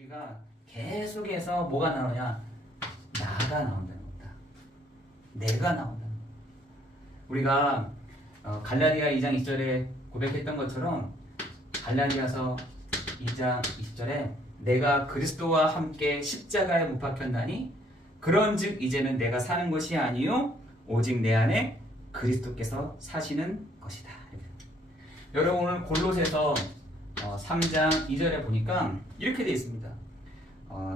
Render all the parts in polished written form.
우리가 계속해서 뭐가 나오냐? 나가 나온다는 겁니다. 내가 나온다는 겁니다. 우리가 갈라디아 2장 20절에 고백했던 것처럼 갈라디아서 2장 20절에 내가 그리스도와 함께 십자가에 못 박혔나니 그런즉 이제는 내가 사는 것이 아니요 오직 내 안에 그리스도께서 사시는 것이다. 여러분 오늘 골로새서 3장 2절에 보니까 이렇게 되어 있습니다.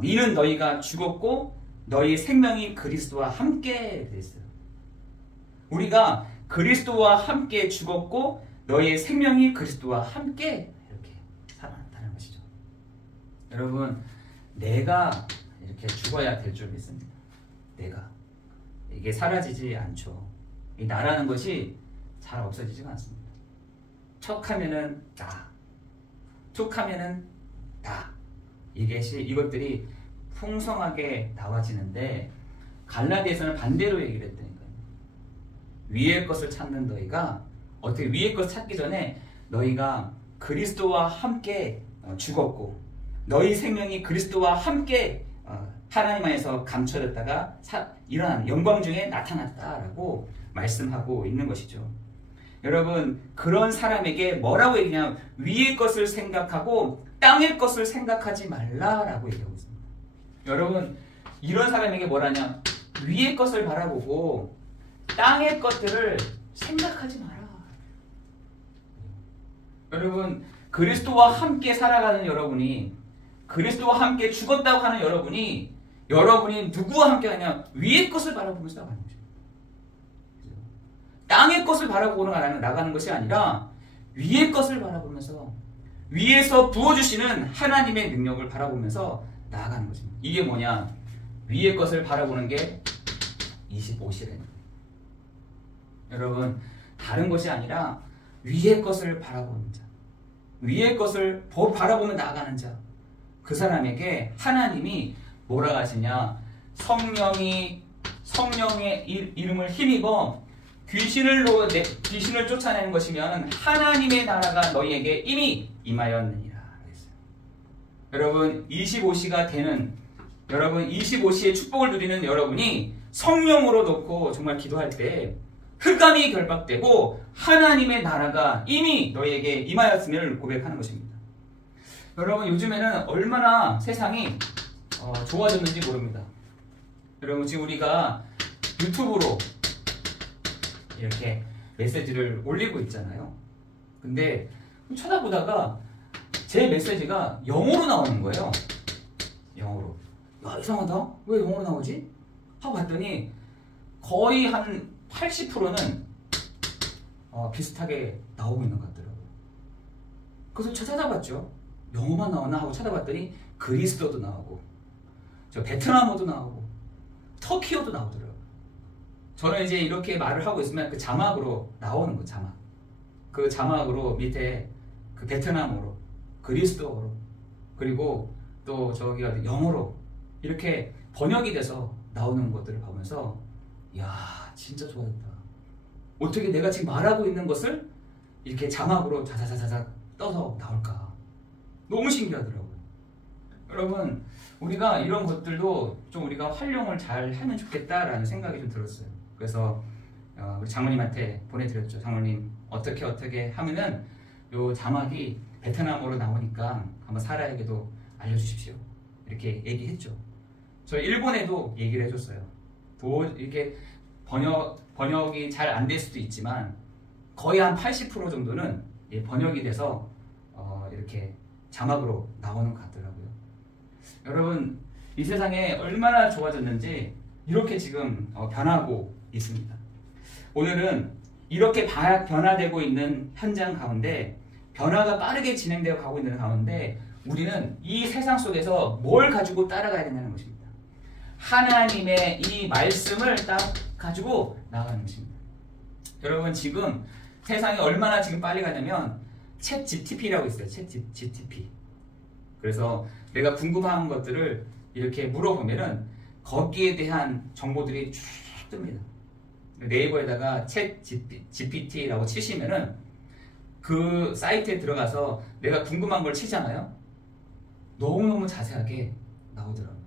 이는 너희가 죽었고 너희 생명이 그리스도와 함께 되어 있어요. 우리가 그리스도와 함께 죽었고 너희의 생명이 그리스도와 함께 이렇게 살아난다는 것이죠. 여러분 내가 이렇게 죽어야 될 줄 믿습니다. 내가 이게 사라지지 않죠. 이 나라는 것이 잘 없어지지가 않습니다. 척하면은 나, 툭하면은 나. 이것들이 풍성하게 나와지는데 갈라디아서는 반대로 얘기를 했다니까요. 위의 것을 찾는 너희가 어떻게 위의 것을 찾기 전에 너희가 그리스도와 함께 죽었고 너희 생명이 그리스도와 함께 하나님 안에서 감춰졌다가 일어난 영광 중에 나타났다라고 말씀하고 있는 것이죠. 여러분 그런 사람에게 뭐라고 얘기냐면 위의 것을 생각하고 땅의 것을 생각하지 말라라고 얘기하고 있습니다. 여러분 이런 사람에게 뭐라냐? 위의 것을 바라보고 땅의 것들을 생각하지 마라. 여러분 그리스도와 함께 살아가는 여러분이 그리스도와 함께 죽었다고 하는 여러분이 누구와 함께 하냐? 위의 것을 바라보면서 나가는 거죠. 땅의 것을 바라보고 나가는 것이 아니라 위의 것을 바라보면서 위에서 부어주시는 하나님의 능력을 바라보면서 나아가는 것입니다. 이게 뭐냐? 위의 것을 바라보는 게 25시래요. 여러분 다른 것이 아니라 위의 것을 바라보는 자, 위의 것을 바라보며 나아가는 자, 그 사람에게 하나님이 뭐라 하시냐? 성령의 이름을 힘입어 귀신을 쫓아내는 것이면 하나님의 나라가 너희에게 이미 임하였느니라. 여러분 25시가 되는 여러분 25시의 축복을 누리는 여러분이 성령으로 놓고 정말 기도할 때 흑암이 결박되고 하나님의 나라가 이미 너희에게 임하였음을 고백하는 것입니다. 여러분 요즘에는 얼마나 세상이 좋아졌는지 모릅니다. 여러분 지금 우리가 유튜브로 이렇게 메시지를 올리고 있잖아요. 근데 쳐다보다가 제 메시지가 영어로 나오는 거예요. 영어로. 야 이상하다. 왜 영어로 나오지? 하고 봤더니 거의 한 80%는 비슷하게 나오고 있는 것 같더라고요. 그래서 찾아봤죠. 영어만 나오나 하고 찾아봤더니 그리스도도 나오고 저 베트남어도 나오고 터키어도 나오더라고요. 저는 이제 이렇게 말을 하고 있으면 그 자막으로 나오는 거 자막. 그 자막으로 밑에 그 베트남어로 그리스도어로 그리고 또 저기 영어로 이렇게 번역이 돼서 나오는 것들을 보면서 이야 진짜 좋아졌다. 어떻게 내가 지금 말하고 있는 것을 이렇게 자막으로 자자자자자 떠서 나올까. 너무 신기하더라고요. 여러분 우리가 이런 것들도 좀 우리가 활용을 잘 하면 좋겠다라는 생각이 좀 들었어요. 그래서 우리 장모님한테 보내드렸죠. 장모님 어떻게 하면은 요 자막이 베트남어로 나오니까 한번 사라에게도 알려주십시오. 이렇게 얘기했죠. 저 일본에도 얘기를 해줬어요. 이렇게 번역이 잘 안 될 수도 있지만 거의 한 80% 정도는 번역이 돼서 이렇게 자막으로 나오는 것 같더라고요. 여러분 이 세상에 얼마나 좋아졌는지 이렇게 지금 변하고 있습니다. 오늘은 이렇게 변화되고 있는 현장 가운데 변화가 빠르게 진행되어 가고 있는 가운데 우리는 이 세상 속에서 뭘 가지고 따라가야 된다는 것입니다. 하나님의 이 말씀을 가지고 나가는 것입니다. 여러분 지금 세상이 얼마나 지금 빨리 가냐면 챗 GTP라고 있어요. 챗 GTP. 그래서 내가 궁금한 것들을 이렇게 물어보면은 거기에 대한 정보들이 쭉 뜹니다. 네이버에다가 챗 GPT라고 치시면은 그 사이트에 들어가서 내가 궁금한 걸 치잖아요. 너무너무 자세하게 나오더라고요.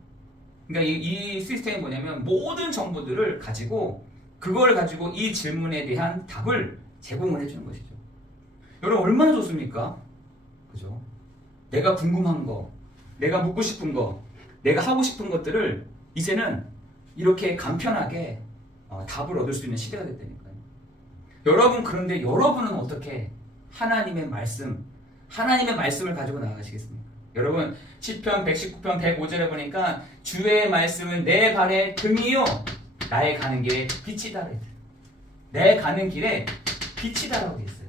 그러니까 이 시스템이 뭐냐면 모든 정보들을 가지고 그걸 가지고 이 질문에 대한 답을 제공을 해주는 것이죠. 여러분 얼마나 좋습니까? 그죠? 내가 궁금한 거, 내가 묻고 싶은 거, 내가 하고 싶은 것들을 이제는 이렇게 간편하게 답을 얻을 수 있는 시대가 됐다니까요. 여러분 그런데 여러분은 어떻게 하나님의 말씀을 가지고 나아가시겠습니까? 여러분 시편 119편 105절에 보니까 주의 말씀은 내 발의 등이요 나의 가는 길에 빛이다. 내 가는 길에 빛이다라고 되어 있어요.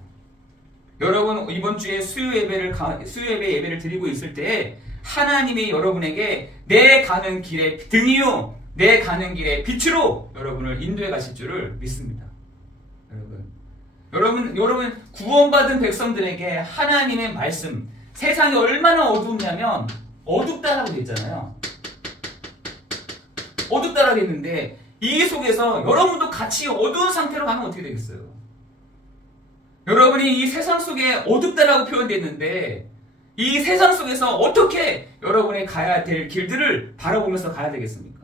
여러분 이번 주에 수요 예배 예배를 드리고 있을 때 하나님이 여러분에게 내 가는 길에 등이요 내 가는 길에 빛으로 여러분을 인도해 가실 줄을 믿습니다. 여러분 구원받은 백성들에게 하나님의 말씀, 세상이 얼마나 어둡냐면 어둡다라고 되어 있잖아요. 어둡다라고 했는데 이 속에서 여러분도 같이 어두운 상태로 가면 어떻게 되겠어요? 여러분이 이 세상 속에 어둡다라고 표현됐는데 이 세상 속에서 어떻게 여러분이 가야 될 길들을 바라보면서 가야 되겠습니까?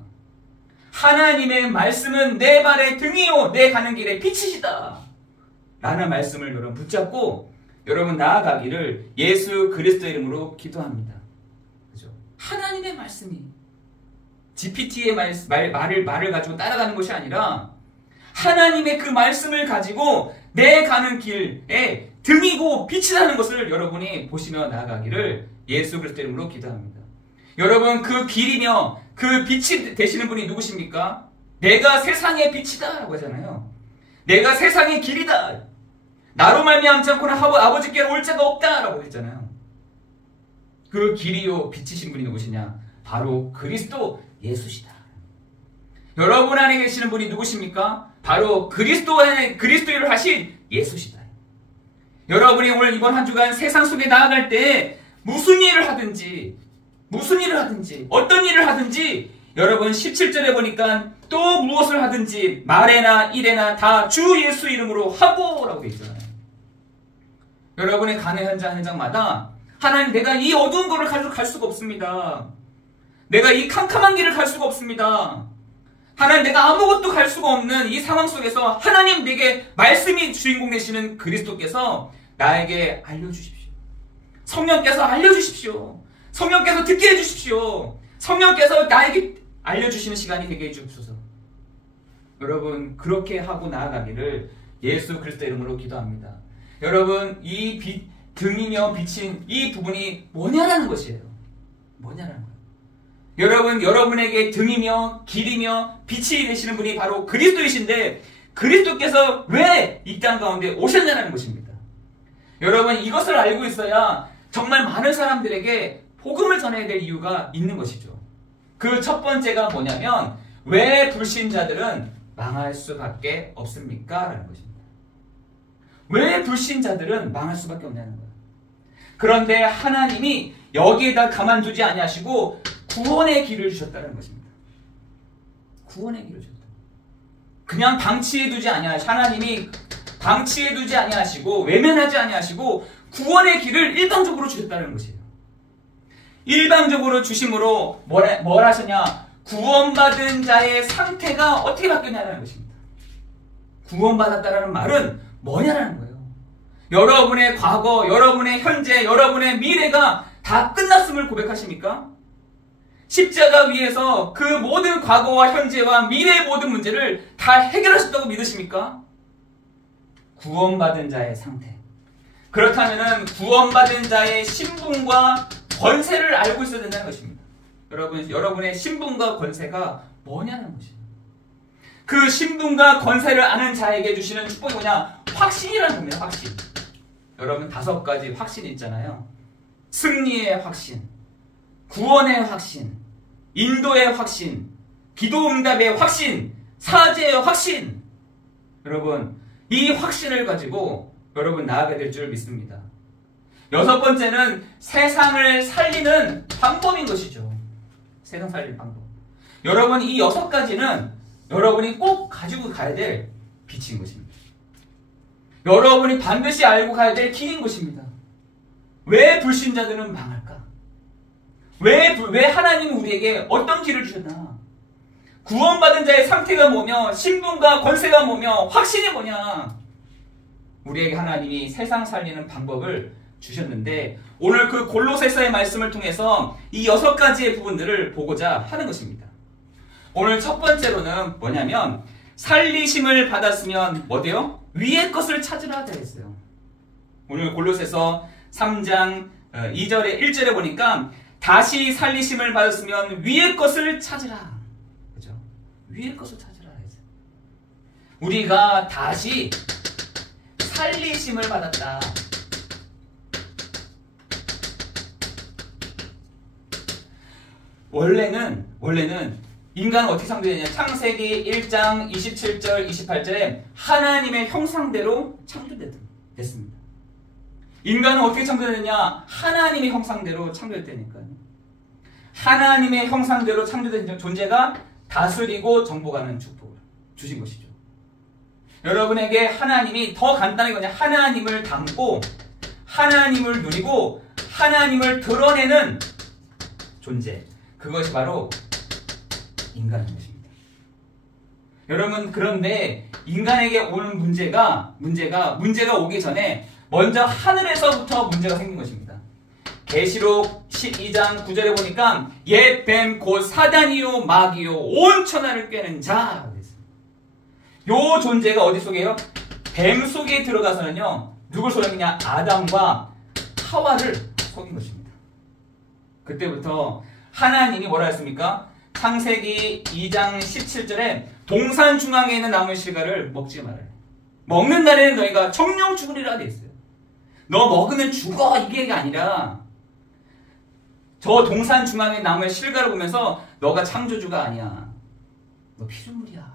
하나님의 말씀은 내 발의 등이요 내 가는 길에 빛이시다 라는 말씀을 여러분 붙잡고 여러분 나아가기를 예수 그리스도 이름으로 기도합니다. 그죠? 하나님의 말씀이 GPT의 말을 가지고 따라가는 것이 아니라 하나님의 그 말씀을 가지고 내 가는 길에 등이고 빛이라는 것을 여러분이 보시며 나아가기를 예수 그리스도 이름으로 기도합니다. 여러분 그 길이며 그 빛이 되시는 분이 누구십니까? 내가 세상의 빛이다 라고 하잖아요. 내가 세상의 길이다. 나로 말미암지 않고는 아버지께로 올 자가 없다 라고 했잖아요. 그 길이요 빛이신 분이 누구시냐? 바로 그리스도 예수시다. 여러분 안에 계시는 분이 누구십니까? 바로 그리스도를 하신 예수시다. 여러분이 오늘 이번 한 주간 세상 속에 나아갈 때 무슨 일을 하든지 어떤 일을 하든지 여러분 17절에 보니까 또 무엇을 하든지 말에나 일에나 다 주 예수 이름으로 하고 라고 되어 있잖아요. 여러분이 가는 현장마다 하나님 내가 이 어두운 거를 가지고 갈 수가 없습니다. 내가 이 캄캄한 길을 갈 수가 없습니다. 하나님 내가 아무것도 갈 수가 없는 이 상황 속에서 하나님 내게 말씀이 주인공 되시는 그리스도께서 나에게 알려주십시오. 성령께서 알려주십시오. 성령께서 듣게 해주십시오. 성령께서 나에게 알려주시는 시간이 되게 해주옵소서. 여러분 그렇게 하고 나아가기를 예수 그리스도 이름으로 기도합니다. 여러분 이 등이며 빛인 이 부분이 뭐냐라는 것이에요. 뭐냐라는 거예요. 여러분에게 등이며 길이며 빛이 되시는 분이 바로 그리스도이신데 그리스도께서 왜 이 땅 가운데 오셨냐는 것입니다. 여러분 이것을 알고 있어야 정말 많은 사람들에게 복음을 전해야 될 이유가 있는 것이죠. 그 첫 번째가 뭐냐면 왜 불신자들은 망할 수밖에 없습니까? 라는 것입니다. 왜 불신자들은 망할 수밖에 없냐는 거예요. 그런데 하나님이 여기에다 가만두지 아니하시고 구원의 길을 주셨다는 것입니다. 구원의 길을 주셨다. 그냥 방치해두지 아니하시고 하나님이 방치해두지 아니하시고 외면하지 아니하시고 구원의 길을 일방적으로 주셨다는 것이에요. 일방적으로 주심으로 뭘 하셨냐? 구원받은 자의 상태가 어떻게 바뀌었냐는 것입니다. 구원받았다라는 말은 뭐냐라는 거예요. 여러분의 과거, 여러분의 현재, 여러분의 미래가 다 끝났음을 고백하십니까? 십자가 위에서 그 모든 과거와 현재와 미래의 모든 문제를 다 해결하셨다고 믿으십니까? 구원받은 자의 상태. 그렇다면 구원받은 자의 신분과 권세를 알고 있어야 된다는 것입니다. 여러분의 신분과 권세가 뭐냐는 것입니다. 그 신분과 권세를 아는 자에게 주시는 축복이 뭐냐? 확신이라는 겁니다. 확신. 여러분 5가지 확신이 있잖아요. 승리의 확신, 구원의 확신, 인도의 확신, 기도응답의 확신, 사죄의 확신. 여러분 이 확신을 가지고 여러분 나아가야 될 줄 믿습니다. 6번째는 세상을 살리는 방법인 것이죠. 세상 살리는 방법. 여러분 이 6가지는 여러분이 꼭 가지고 가야 될 빛인 것입니다. 여러분이 반드시 알고 가야 될 길인 것입니다. 왜 불신자들은 망할까? 왜 하나님은 우리에게 어떤 길을 주셨나? 구원받은 자의 상태가 뭐며 신분과 권세가 뭐며 확신이 뭐냐? 우리에게 하나님이 세상 살리는 방법을 주셨는데 오늘 그 골로새서의 말씀을 통해서 이 6가지의 부분들을 보고자 하는 것입니다. 오늘 첫 번째로는 뭐냐면 살리심을 받았으면 뭐 돼요? 위의 것을 찾으라 하자 했어요. 오늘 골로새서 3장 2절에 1절에 보니까 다시 살리심을 받았으면 위의 것을 찾으라. 그죠? 위의 것을 찾으라 했어요. 우리가 다시 살리심을 받았다. 원래는 인간은 어떻게 창조되냐? 창세기 1장 27절 28절에 하나님의 형상대로 창조됐습니다. 인간은 어떻게 창조되느냐? 하나님의 형상대로 창조됐다니까요. 하나님의 형상대로 창조된 존재가 다스리고 정복하는 축복을 주신 것이죠. 여러분에게 하나님이 더 간단하게 그냥 하나님을 닮고 하나님을 누리고 하나님을 드러내는 존재, 그것이 바로 인간인 것입니다. 여러분, 그런데 인간에게 오는 문제가 오기 전에 먼저 하늘에서부터 문제가 생긴 것입니다. 계시록 12장 9절에 보니까 옛 뱀 곧 사단이요 마귀요 온 천하를 꿰는 자. 요 존재가 어디 속에요? 뱀 속에 들어가서는요 누굴 속였느냐? 아담과 하와를 속인 것입니다. 그때부터 하나님이 뭐라 했습니까? 창세기 2장 17절에 동산 중앙에 있는 나무 실과를 먹지 말아라. 먹는 날에는 너희가 청령 죽으리라 되어 있어요. 너 먹으면 죽어, 이게 아니라 저 동산 중앙에 나무의 실과를 보면서 너가 창조주가 아니야. 너 피조물이야.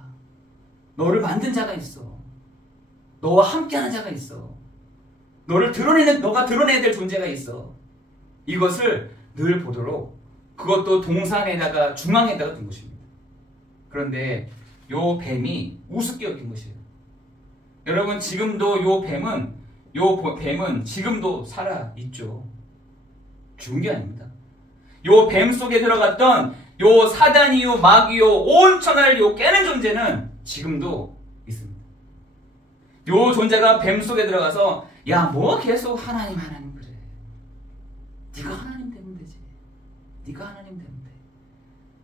너를 만든 자가 있어. 너와 함께하는 자가 있어. 너가 드러내야 될 존재가 있어. 이것을 늘 보도록 그것도 동산에다가 중앙에다가 둔 것입니다. 그런데 요 뱀이 우습게 여긴 것이에요. 여러분, 지금도 요 뱀은 지금도 살아 있죠. 죽은 게 아닙니다. 요 뱀 속에 들어갔던 요 사단이요 마귀요 온 천하를 요 깨는 존재는 지금도 있습니다. 요 존재가 뱀 속에 들어가서 야, 뭐 계속 하나님 그래. 네가 하나님 되면 되지. 네가 하나님 되면 돼.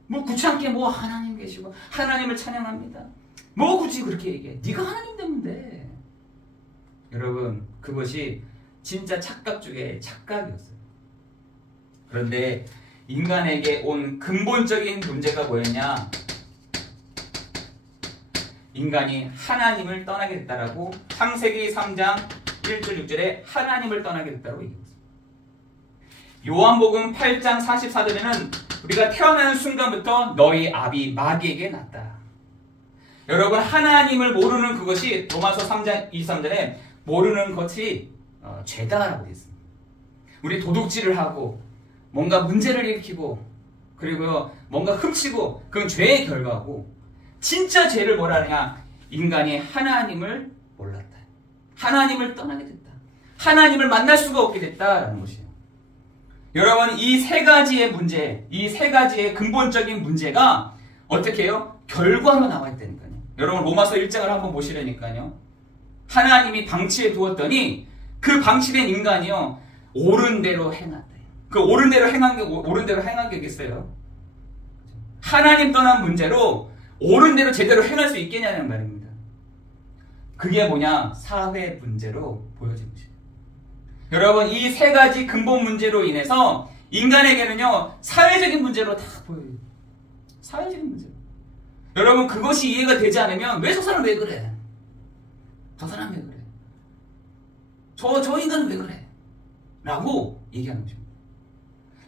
뭐 구차하게 뭐 하나님 계시고 하나님을 찬양합니다. 뭐 굳이 그렇게 얘기해. 네가 하나님 되면 돼. 여러분, 그것이 진짜 착각 중에 착각이었어요. 그런데 인간에게 온 근본적인 문제가 뭐였냐? 인간이 하나님을 떠나게 됐다라고 창세기 3장 1절 6절에 하나님을 떠나게 됐다고 얘기했습니다. 요한복음 8장 44절에는 우리가 태어나는 순간부터 너희 아비 마귀에게 났다. 여러분, 하나님을 모르는 그것이 로마서 3장 23절에 모르는 것이 죄다라고 되어 있습니다. 우리 도둑질을 하고 뭔가 문제를 일으키고 그리고 뭔가 훔치고 그건 죄의 결과고, 진짜 죄를 뭐라 하느냐? 인간이 하나님을 몰랐다. 하나님을 떠나게 됐다. 하나님을 만날 수가 없게 됐다라는 것이에요. 여러분, 이 세 가지의 문제, 이 세 가지의 근본적인 문제가 어떻게 해요? 결과로 나와 있다니까요. 여러분, 로마서 1장을 한번 보시려니까요. 하나님이 방치해 두었더니 그 방치된 인간이요, 옳은 대로 행한다. 그 옳은 대로 행한 게 있어요. 하나님 떠난 문제로 옳은 대로 제대로 행할 수 있겠냐는 말입니다. 그게 뭐냐? 사회 문제로 보여진 것이에요. 여러분, 이 세 가지 근본 문제로 인해서 인간에게는요, 사회적인 문제로 다 보여요. 사회적인 문제로. 여러분, 그것이 이해가 되지 않으면 왜 저 사람 왜 그래? 저 사람 왜 그래? 저 인간은 왜 그래? 라고 얘기하는 것입니다.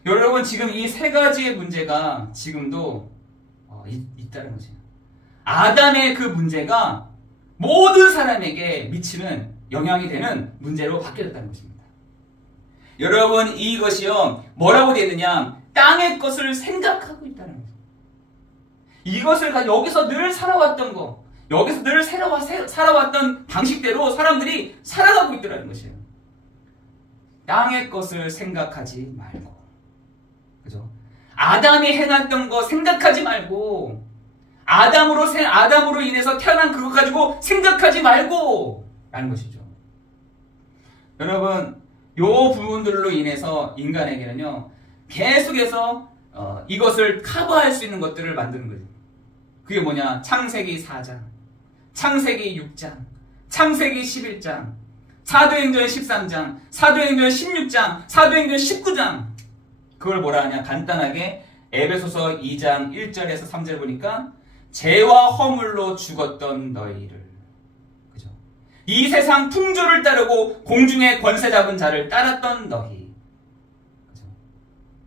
여러분, 지금 이 세 가지의 문제가 지금도 있다는 거죠. 아담의 그 문제가 모든 사람에게 미치는 영향이 되는 문제로 바뀌어졌다는 것입니다. 여러분, 이것이요, 뭐라고 되어 있느냐? 땅의 것을 생각하고 있다는 거죠. 이것을 여기서 늘 살아왔던 거, 여기서 늘 살아왔던 방식대로 사람들이 살아가고 있더라는 것이에요. 땅의 것을 생각하지 말고, 그죠? 아담이 행했던 거 생각하지 말고 아담으로 인해서 태어난 그것 가지고 생각하지 말고 라는 것이죠. 여러분, 요 부분들로 인해서 인간에게는요 계속해서 이것을 커버할 수 있는 것들을 만드는 거죠. 그게 뭐냐? 창세기 4장, 창세기 6장, 창세기 11장, 사도행전 13장, 사도행전 16장, 사도행전 19장. 그걸 뭐라 하냐? 간단하게 에베소서 2장 1절에서 3절 보니까 죄와 허물로 죽었던 너희를, 그죠? 이 세상 풍조를 따르고 공중의 권세 잡은 자를 따랐던 너희, 그죠?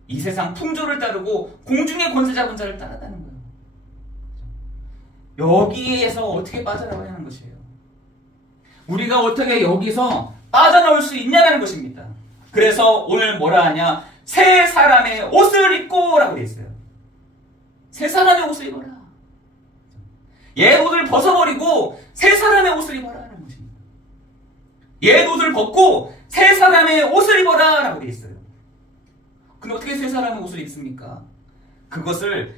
이 세상 풍조를 따르고 공중의 권세 잡은 자를 따랐다는 거예요. 그죠? 여기에서 어떻게 빠져나가냐는 것이에요. 우리가 어떻게 여기서 빠져나올 수 있냐는 것입니다. 그래서 오늘 뭐라 하냐? 새 사람의 옷을 입고 라고 되어 있어요. 새 사람의 옷을 입어라. 옛 옷을 벗어버리고 새 사람의 옷을 입어라 라는 것입니다. 옛 옷을 벗고 새 사람의 옷을 입어라 라고 되어 있어요. 근데 어떻게 새 사람의 옷을 입습니까? 그것을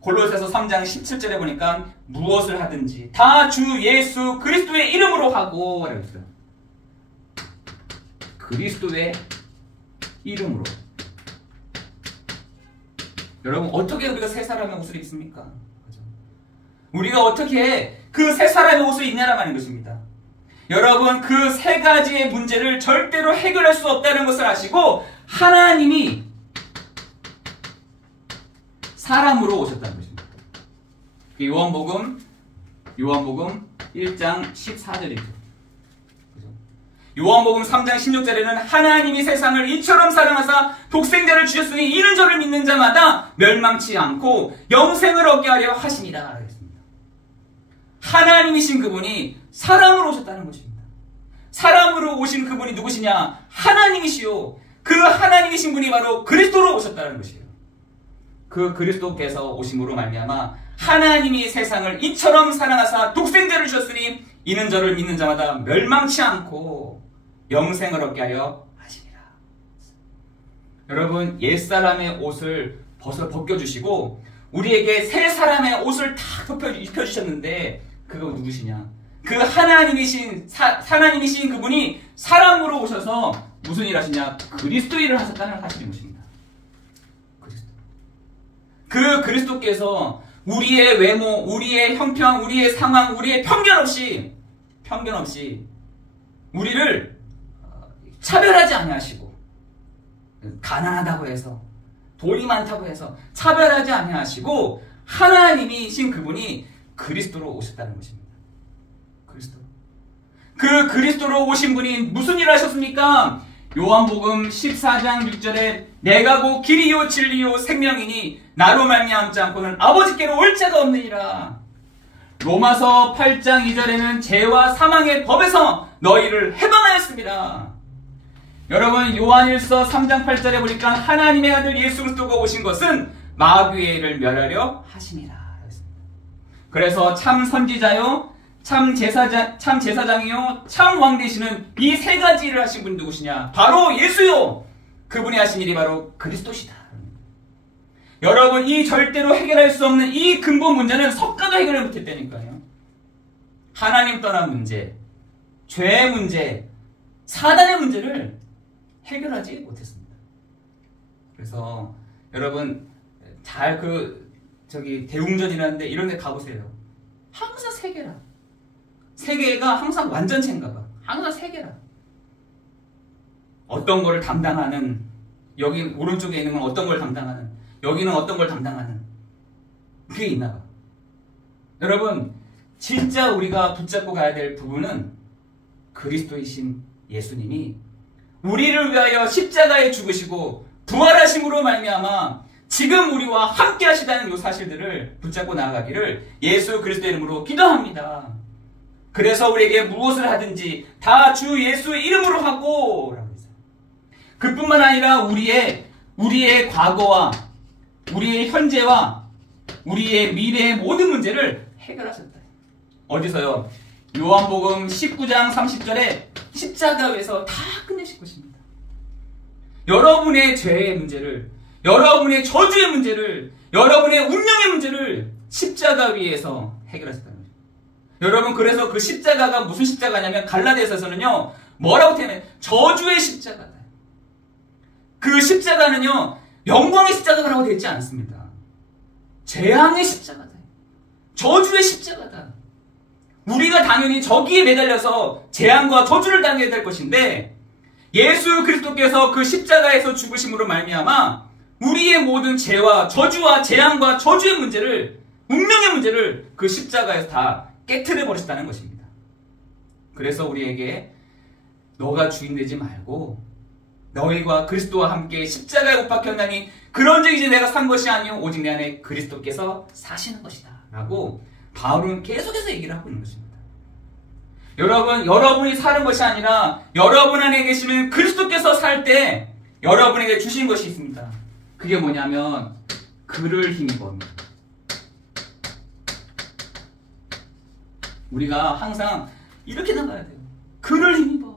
골로새서 3장 17절에 보니까 무엇을 하든지 다 주 예수 그리스도의 이름으로 하고 라고 했어요. 그리스도의 이름으로. 여러분, 어떻게 우리가 새 사람의 옷을 입습니까? 그죠? 우리가 어떻게 그 새 사람의 옷을 입냐라 말인 것입니다. 여러분, 그 세 가지의 문제를 절대로 해결할 수 없다는 것을 아시고 하나님이 사람으로 오셨다는 것입니다. 요한복음 1장 14절이죠. 요한복음 3장 16절에는 하나님이 세상을 이처럼 사랑하사 독생자를 주셨으니 이는 저를 믿는 자마다 멸망치 않고 영생을 얻게 하려 하심이다 그랬습니다. 하나님이신 그분이 사람으로 오셨다는 것입니다. 사람으로 오신 그분이 누구시냐? 하나님이시요. 그 하나님이신 분이 바로 그리스도로 오셨다는 것이에요. 그 그리스도께서 오심으로 말미암아 하나님이 세상을 이처럼 사랑하사 독생자를 주셨으니 이는 저를 믿는 자마다 멸망치 않고 영생을 얻게 하려 하시니라. 여러분, 옛사람의 옷을 벗겨주시고 우리에게 새 사람의 옷을 다 입혀주셨는데 그거 누구시냐? 그 하나님이신 그분이 사람으로 오셔서 무슨 일 하시냐? 그리스도 일을 하셨다는 사실인 것입니다. 그 그리스도께서 우리의 외모, 우리의 형편, 우리의 상황, 우리의 편견 없이 우리를 차별하지 아니하시고 가난하다고 해서 돈이 많다고 해서 차별하지 아니하시고 하나님이신 그분이 그리스도로 오셨다는 것입니다. 그 그리스도로 오신 분이 무슨 일을 하셨습니까? 요한복음 14장 6절에 내가 곧 길이요 진리요 생명이니 나로 말미암지 않고는 아버지께로 올 자가 없느니라. 로마서 8장 2절에는 죄와 사망의 법에서 너희를 해방하였습니다. 여러분, 요한일서 3장 8절에 보니까 하나님의 아들 예수 그리스도가 오신 것은 마귀를 멸하려 하시니라. 그래서 참 선지자요, 참 제사장이요, 참 왕 되시는 이 세 가지 일을 하신 분이 누구시냐? 바로 예수요. 그분이 하신 일이 바로 그리스도시다. 여러분, 이 절대로 해결할 수 없는 이 근본 문제는 석가도 해결을 못했다니까요. 하나님 떠난 문제, 죄의 문제, 사단의 문제를 해결하지 못했습니다. 그래서 여러분 잘 대웅전이라는데 이런 데 가보세요. 항상 세 개라. 세 개가 항상 완전체인가 봐. 항상 세 개라. 어떤 거를 담당하는, 여기 오른쪽에 있는 건 어떤 걸 담당하는, 여기는 어떤 걸 담당하는, 그게 있나 봐. 여러분, 진짜 우리가 붙잡고 가야 될 부분은 그리스도이신 예수님이 우리를 위하여 십자가에 죽으시고 부활하심으로 말미암아 지금 우리와 함께 하시다는 이 사실들을 붙잡고 나아가기를 예수 그리스도의 이름으로 기도합니다. 그래서 우리에게 무엇을 하든지 다 주 예수의 이름으로 하고 라고 했어요. 그뿐만 아니라 우리의 과거와 우리의 현재와 우리의 미래의 모든 문제를 해결하셨다. 어디서요? 요한복음 19장 30절에 십자가에서 다 끝내실 것입니다. 여러분의 죄의 문제를, 여러분의 저주의 문제를, 여러분의 운명의 문제를 십자가 위에서 해결하셨다는 거죠. 여러분, 그래서 그 십자가가 무슨 십자가냐면 갈라디아서에서는요 뭐라고 표현해요? 저주의 십자가다. 그 십자가는요 영광의 십자가라고 되어 있지 않습니다. 재앙의 십자가다. 저주의 십자가다. 우리가 당연히 저기에 매달려서 재앙과 저주를 당해야 될 것인데, 예수 그리스도께서 그 십자가에서 죽으심으로 말미암아 우리의 모든 죄와 저주와 재앙과 저주의 문제를, 운명의 문제를 그 십자가에서 다 깨트려 버리셨다는 것입니다. 그래서 우리에게 너가 주인 되지 말고 너희가 그리스도와 함께 십자가에 못 박혔나니 그런즉 이제 내가 산 것이 아니요 오직 내 안에 그리스도께서 사시는 것이다 라고 바울은 계속해서 얘기를 하고 있는 것입니다. 여러분, 여러분이 사는 것이 아니라 여러분 안에 계시는 그리스도께서 살 때 여러분에게 주신 것이 있습니다. 그게 뭐냐면 그를 힘입어입니다. 우리가 항상 이렇게 나가야 돼요. 그를 힘입어.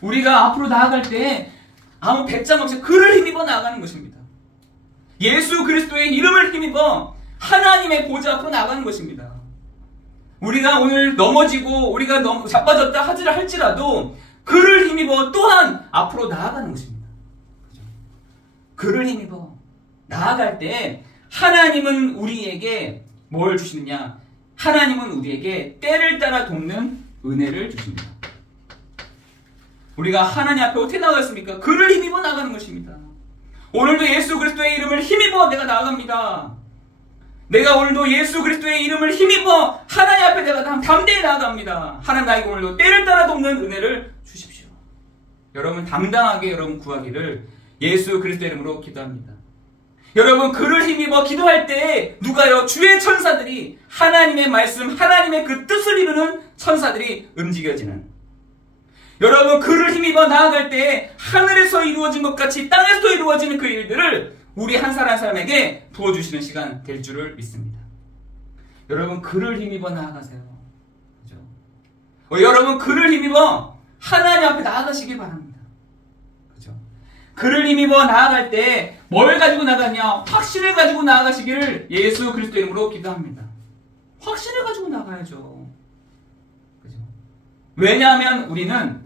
우리가 앞으로 나아갈 때 아무 배짱 없이 그를 힘입어 나아가는 것입니다. 예수 그리스도의 이름을 힘입어 하나님의 보좌 앞으로 나아가는 것입니다. 우리가 오늘 넘어지고 우리가 너무 자빠졌다 하지를 할지라도 그를 힘입어 또한 앞으로 나아가는 것입니다. 그를 힘입어 나아갈 때 하나님은 우리에게 뭘 주시느냐? 하나님은 우리에게 때를 따라 돕는 은혜를 주십니다. 우리가 하나님 앞에 어떻게 나가겠습니까? 그를 힘입어 나가는 것입니다. 오늘도 예수 그리스도의 이름을 힘입어 내가 나아갑니다. 내가 오늘도 예수 그리스도의 이름을 힘입어 하나님 앞에 내가 담대히 나아갑니다. 하나님 나에게 오늘도 때를 따라 돕는 은혜를 주십시오. 여러분 당당하게 여러분 구하기를 예수 그리스도의 이름으로 기도합니다. 여러분 그를 힘입어 기도할 때 누가요? 주의 천사들이 하나님의 말씀, 하나님의 그 뜻을 이루는 천사들이 움직여지는, 여러분 그를 힘입어 나아갈 때 하늘에서 이루어진 것 같이 땅에서도 이루어지는 그 일들을 우리 한 사람 한 사람에게 부어주시는 시간 될 줄을 믿습니다. 여러분 그를 힘입어 나아가세요. 그죠? 여러분 그를 힘입어 하나님 앞에 나아가시길 바랍니다. 그죠? 그를 힘입어 나아갈 때 뭘 가지고 나가냐? 확신을 가지고 나아가시기를 예수 그리스도 이름으로 기도합니다. 확신을 가지고 나가야죠. 그죠? 왜냐하면 우리는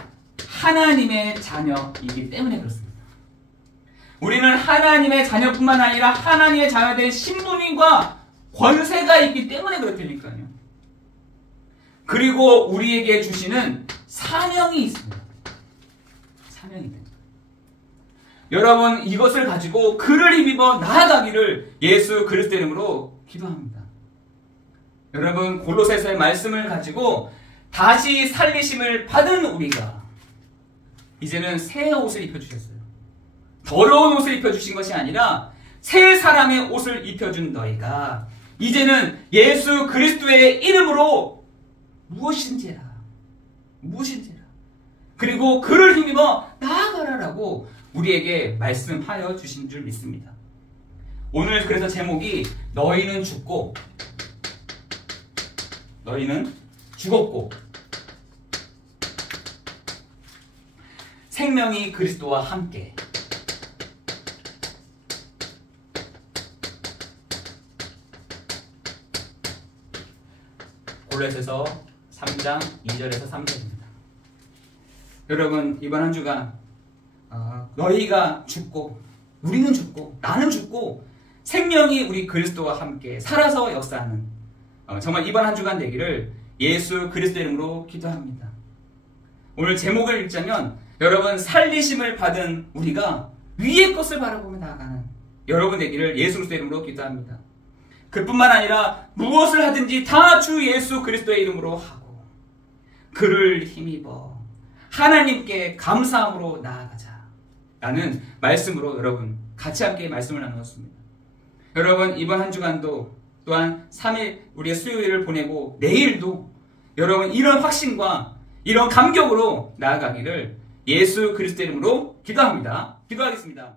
하나님의 자녀이기 때문에 그렇습니다. 우리는 하나님의 자녀뿐만 아니라 하나님의 자녀된 신분과 권세가 있기 때문에 그렇다니까요. 그리고 우리에게 주시는 사명이 있습니다. 사명이 있습니다. 여러분 이것을 가지고 그를 힘입어 나아가기를 예수 그리스도 이름으로 기도합니다. 여러분 골로새서의 말씀을 가지고 다시 살리심을 받은 우리가 이제는 새 옷을 입혀주셨어요. 더러운 옷을 입혀주신 것이 아니라 새 사람의 옷을 입혀준 너희가 이제는 예수 그리스도의 이름으로 무엇인지라 그리고 그를 힘입어 나아가라라고 우리에게 말씀하여 주신 줄 믿습니다. 오늘 그래서 제목이 너희는 죽었고 생명이 그리스도와 함께. 골로새서 3장 2절에서 3절입니다. 여러분 이번 한 주간 너희가 죽고 우리는 죽고 나는 죽고 생명이 우리 그리스도와 함께 살아서 역사하는 정말 이번 한 주간 되기를 예수 그리스도 이름으로 기도합니다. 오늘 제목을 읽자면 여러분 살리심을 받은 우리가 위의 것을 바라보며 나아가는 여러분 되기를 예수 그리스도 이름으로 기도합니다. 그뿐만 아니라 무엇을 하든지 다 주 예수 그리스도의 이름으로 하고 그를 힘입어 하나님께 감사함으로 나아가자 라는 말씀으로 여러분 같이 함께 말씀을 나누었습니다. 여러분 이번 한 주간도 또한 3일 우리의 수요일을 보내고 내일도 여러분 이런 확신과 이런 감격으로 나아가기를 예수 그리스도 이름으로 기도합니다. 기도하겠습니다.